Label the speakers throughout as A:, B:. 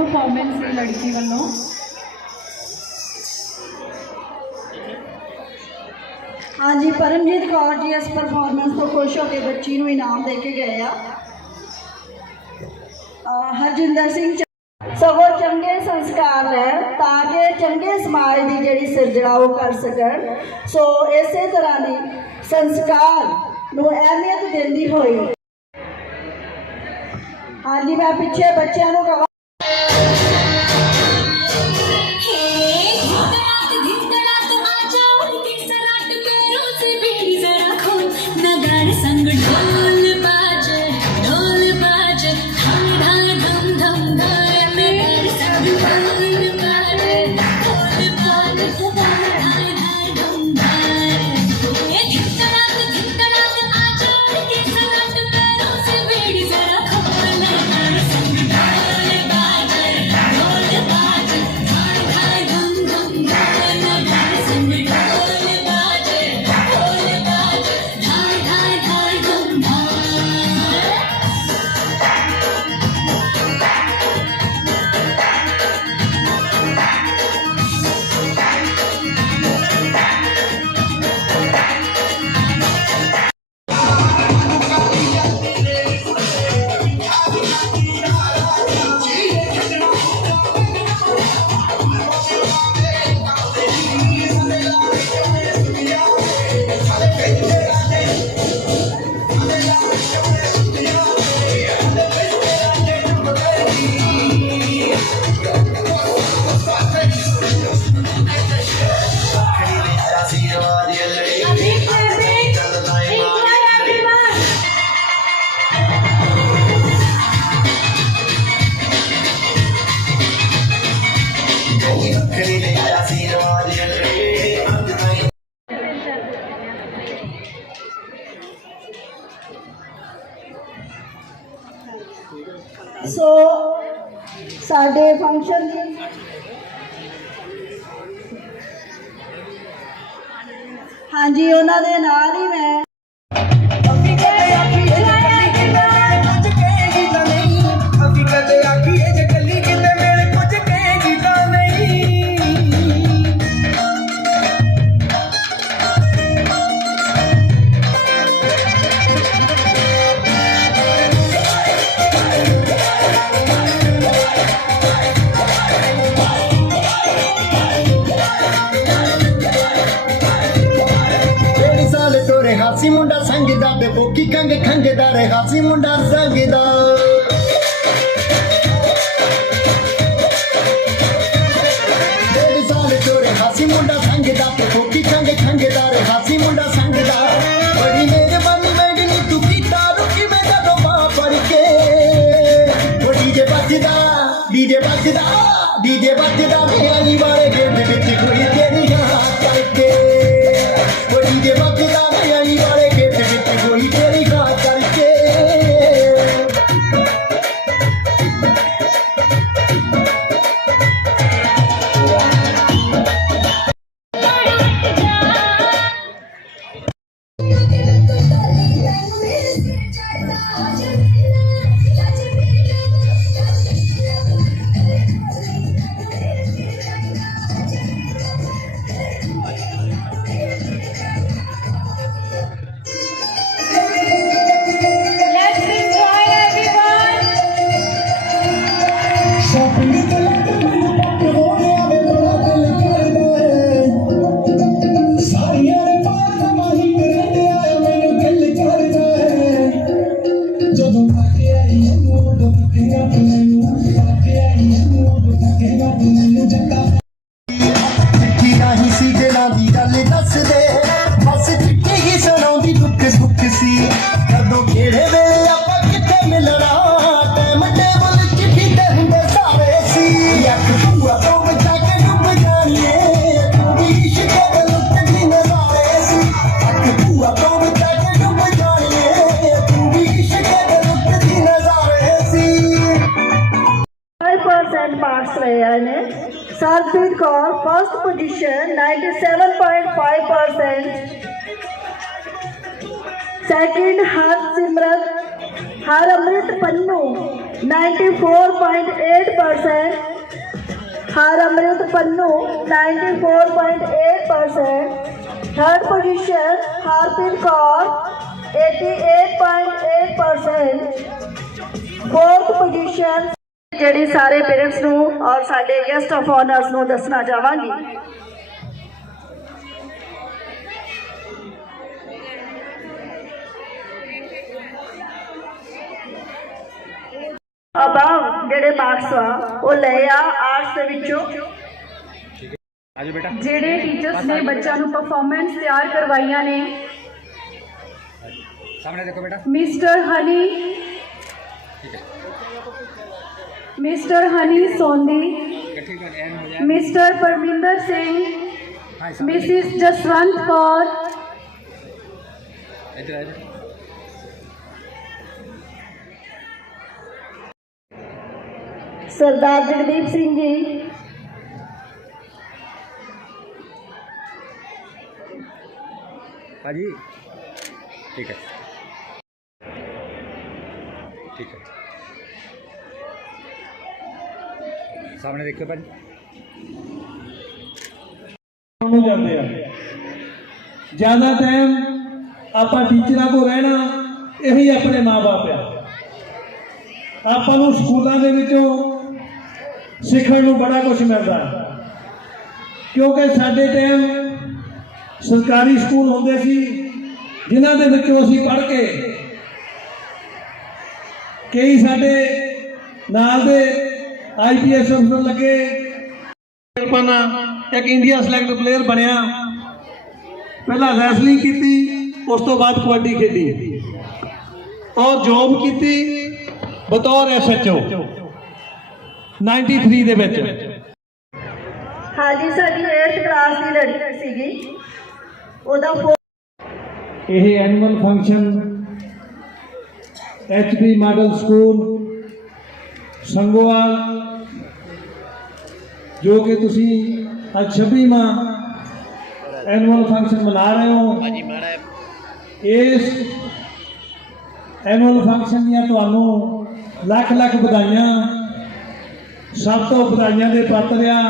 A: Performance है लड़की वालों। हाँ जी परमजीत कौर जी इस परफॉर्मेंस तो खुश होकर बच्ची इनाम दे के गए हरजिंदर सिंह ਸਗੋਂ ਚੰਗੇ ਸੰਸਕਾਰ ਲੈਣ ਤਾਂ ਕਿ ਚੰਗੇ ਸਮਾਜ ਦੀ ਜਿਹੜੀ ਸਿਰਜਣਾ ਉਹ ਕਰ ਸਕਣ। ਸੋ ਇਸੇ ਤਰ੍ਹਾਂ ਦੀ ਸੰਸਕਾਰ ਨੂੰ ਅਹਿਮੀਅਤ ਦਿੰਦੀ ਹੋਈ। ਹਾਂਜੀ, ਮੈਂ ਪਿੱਛੇ ਬੱਚਿਆਂ ਨੂੰ ਸੋ ਸਾਡੇ ਫੰਕਸ਼ਨ ਦੀ ਹਾਂਜੀ ਉਹਨਾਂ ਦੇ ਨਾਲ ਹੀ ਮੈਂ
B: ਰਿਹਾ ਸੀ ਮੁੰਡਾ ਸੰਗਦਾ ਤੇ ਬੋਕੀ ਕੰਗ ਖੰਗਦਾ ਰਿਹਾ ਸੀ ਮੁੰਡਾ ਸੰਗਦਾ। ਡੇਢ ਸਾਲ ਤੋਂ ਰਿਹਾ ਮੁੰਡਾ player ने Sarpreet Kaur first
A: position 97.5 percent second Har Simrat Harsimrat Haramrit Pannu 94.8 percent Haramrit Pannu 94.8
C: percent third position Harpin Kaur 88.8 percent fourth position ਜਿਹੜੀ ਸਾਰੇ ਪੇਰੈਂਟਸ ਨੂੰ ਔਰ ਸਾਡੇ ਗੈਸਟ ਆਫ ਆਨਰਸ ਨੂੰ ਦੱਸਣਾ ਚਾਹਾਂਗੀ। ਅਬਾਵ ਜਿਹੜੇ ਮਾਰਕਸ ਆ ਉਹ ਲਏ ਆ ਆਰਟਸ ਦੇ ਵਿੱਚੋਂ।
D: ਆਜੋ ਬੇਟਾ।
E: ਜਿਹੜੇ ਟੀਚਰਸ ਨੇ ਬੱਚਿਆਂ ਨੂੰ ਪਰਫਾਰਮੈਂਸ ਤਿਆਰ ਕਰਵਾਈਆਂ ਨੇ।
D: ਸਾਹਮਣੇ ਦੇਖੋ ਬੇਟਾ।
E: ਮਿਸਟਰ ਹਨੀ
D: ਠੀਕ ਹੈ।
E: ਮਿਸਟਰ ਹਨੀ ਸੋਂਦੀ
D: ਇਕੱਠੀ ਕਰ ਐਨ ਹੋ ਜਾਏ
E: ਮਿਸਟਰ ਪਰਮਿੰਦਰ ਸਿੰਘ
D: ਹਾਂ ਸਾਹਮਣੇ
E: ਮਿਸਿਸ ਜਸਵੰਤ ਕੌਰ
D: ਇੱਧਰ ਆ ਬੇਟਾ
C: ਸਰਦਾਰ ਜਗਦੀਪ ਸਿੰਘ ਜੀ
D: ਭਾਜੀ ਠੀਕ ਹੈ ਠੀਕ ਹੈ ਸਾਹਮਣੇ ਦੇਖੋ ਭਾਜੀ।
F: ਨੂੰ ਜਾਂਦੇ ਆ। ਜ਼ਿਆਦਾ ਟਾਈਮ ਆਪਾਂ ਟੀਚਰਾਂ ਕੋ ਰਹਿਣਾ, ਇਹੀ ਆਪਣੇ ਮਾਪੇ ਆ। ਆਪਾਂ ਨੂੰ ਸਕੂਲਾਂ ਦੇ ਵਿੱਚੋਂ ਸਿੱਖਣ ਨੂੰ ਬੜਾ ਕੁਝ ਮਿਲਦਾ। ਕਿਉਂਕਿ ਸਾਡੇ ਟਾਈਮ ਸਰਕਾਰੀ ਸਕੂਲ ਹੁੰਦੇ ਸੀ, ਜਿਨ੍ਹਾਂ ਦੇ ਵਿੱਚੋਂ ਅਸੀਂ ਪੜ੍ਹ ਕੇ ਕਈ ਸਾਡੇ ਨਾਲ ਦੇ ਆਈਪੀਐਸ ਅਫਸਰ ਲੱਗੇ। ਪਨਾ ਇੱਕ ਇੰਡੀਆ ਸਿਲੈਕਟ ਪਲੇਅਰ ਬਣਿਆ। ਪਹਿਲਾਂ ਰੈਸਲਿੰਗ ਕੀਤੀ ਉਸ ਤੋਂ ਬਾਅਦ ਕਬੱਡੀ ਖੇਡੀ। ਔਰ ਜੌਬ ਕੀਤੀ ਬਤੌਰ ਐਸਐਚਓ 93 ਦੇ ਵਿੱਚ।
C: ਹਾਂਜੀ ਸਾਡੀ 8th ਕਲਾਸ ਦੀ ਲੜਕੀ ਸੀਗੀ। ਉਹਦਾ
F: ਇਹ annual function HP model school Sangowal. ਜੋ ਕਿ ਤੁਸੀਂ ਅੱਜ 26ਵਾਂ ਐਨੂਅਲ ਫੰਕਸ਼ਨ ਮਨਾ ਰਹੇ ਹੋ। ਹਾਂਜੀ ਇਸ ਐਨੂਅਲ ਫੰਕਸ਼ਨ ਦੀਆਂ ਤੁਹਾਨੂੰ ਲੱਖ ਲੱਖ ਵਧਾਈਆਂ ਸਭ ਤੋਂ ਵਧਾਈਆਂ ਦੇ ਪਾਤਰ ਆ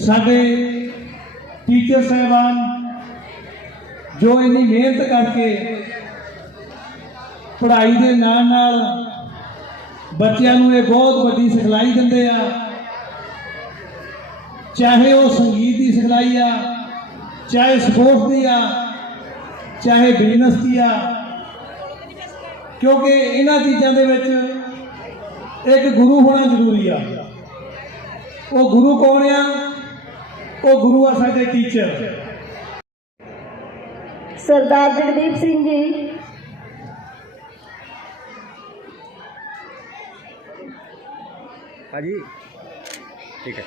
F: ਸਾਡੇ ਟੀਚਰ ਸਾਹਿਬਾਨ ਜੋ ਇੰਨੀ ਮਿਹਨਤ ਕਰਕੇ ਪੜ੍ਹਾਈ ਦੇ ਨਾਲ ਨਾਲ ਬੱਚਿਆਂ ਨੂੰ ਇਹ ਬਹੁਤ ਵੱਡੀ ਸਿਖਲਾਈ ਦਿੰਦੇ ਆ। ਚਾਹੇ ਉਹ ਸੰਗੀਤ ਦੀ ਸਿਖਲਾਈ ਆ ਚਾਹੇ ਸਪੋਰਟਸ ਦੀ ਆ ਚਾਹੇ ਬਿਜ਼ਨਸ ਦੀ ਆ ਕਿਉਂਕਿ ਇਹਨਾਂ ਚੀਜ਼ਾਂ ਦੇ ਵਿੱਚ ਇੱਕ ਗੁਰੂ ਹੋਣਾ ਜ਼ਰੂਰੀ ਆ। ਉਹ ਗੁਰੂ ਕੌਣ ਆ? ਉਹ ਗੁਰੂ ਆ ਸਾਡੇ ਟੀਚਰ
C: ਸਰਦਾਰ ਜਗਦੀਪ ਸਿੰਘ ਜੀ।
D: ਭਾਜੀ ਠੀਕ ਹੈ।